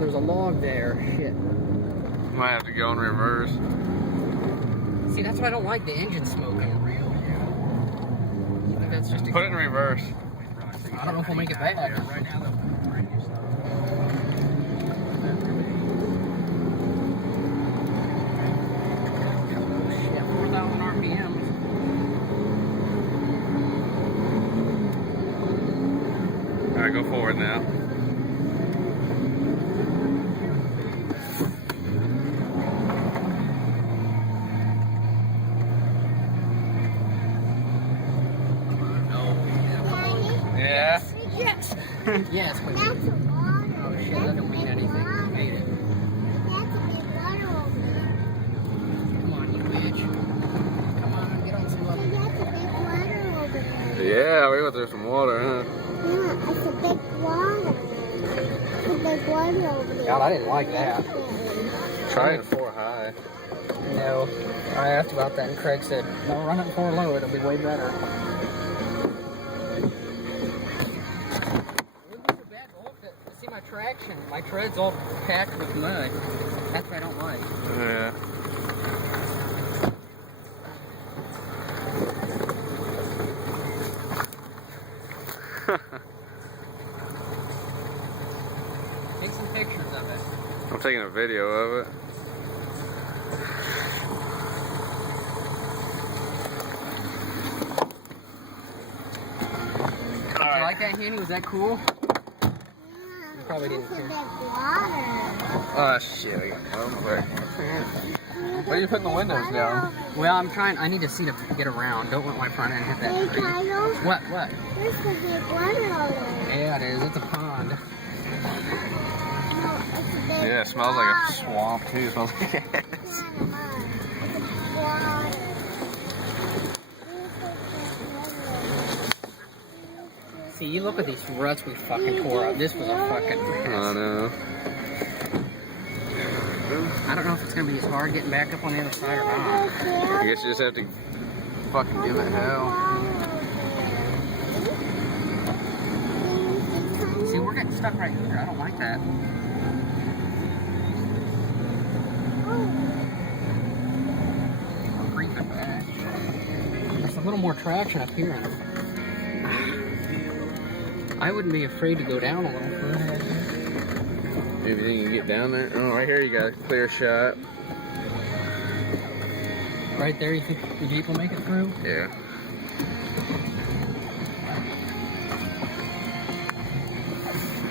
there's a log there. Shit. Might have to go in reverse. See, that's why I don't like the engine smoking. I think that's just Put it in reverse. I don't know if we'll make it bad. Yeah, 4,000 RPMs. Alright, go forward now. Yeah. Yes. Yes, but That's a water. oh shit, that don't mean anything. I hate it. That's a big water over there. Come on, you bitch. Come on, get on some water. That's a big water over there. Yeah, we went through some water, huh? Yeah, it's a big water. It's a big water over there. God, I didn't like that. Try it 4 high. No. I asked about that and Craig said, no, run it 4 low, it'll be way better. See my traction, my tread's all packed with mud. That's what I don't like. Yeah. Take some pictures of it. I'm taking a video of it. Did you like that, Henny? Was that cool? Yeah, Probably didn't it's a care. big water. Oh shit, I got over there. Why are you putting the windows down? Well, I'm trying, I need to see to get around. Don't let my front end hit Hey, that tree. Kyle, What? there's a big water over there. Yeah, it is. It's a pond. No, it's a big Yeah, it smells like a swamp too. It smells like It's not a mud. It's water. See, you look at these ruts we fucking tore up. This was a fucking I mess. know. I don't know if it's gonna be as hard getting back up on the other side or not. I guess you just have to fucking give it hell. See, we're getting stuck right here. I don't like that. We're creeping back. There's a little more traction up here. I wouldn't be afraid to go down a little further. Maybe you can get down there. Oh, right here you got a clear shot. Right there, you think the Jeep will make it through? Yeah.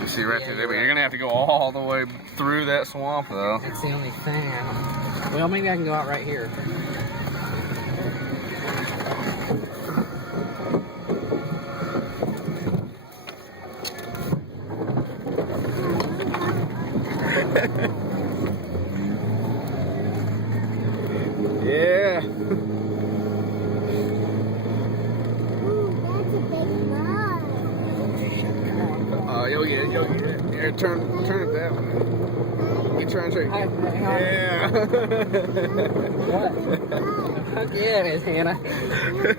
You see right through there, but you're gonna have to go all the way through that swamp though. That's the only thing. Well, maybe I can go out right here. Yeah. Ooh, that's a big mud. Oh, yo, yeah. Here, turn it that way. You turn straight. Hang on. Yeah. What? Fuck yeah, it is, Hannah.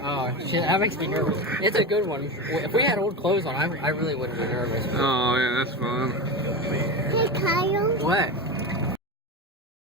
Oh, shit, that makes me nervous. It's a good one. If we had old clothes on, I really wouldn't be nervous. Oh, yeah, that's fun. Hey, Kyle, What?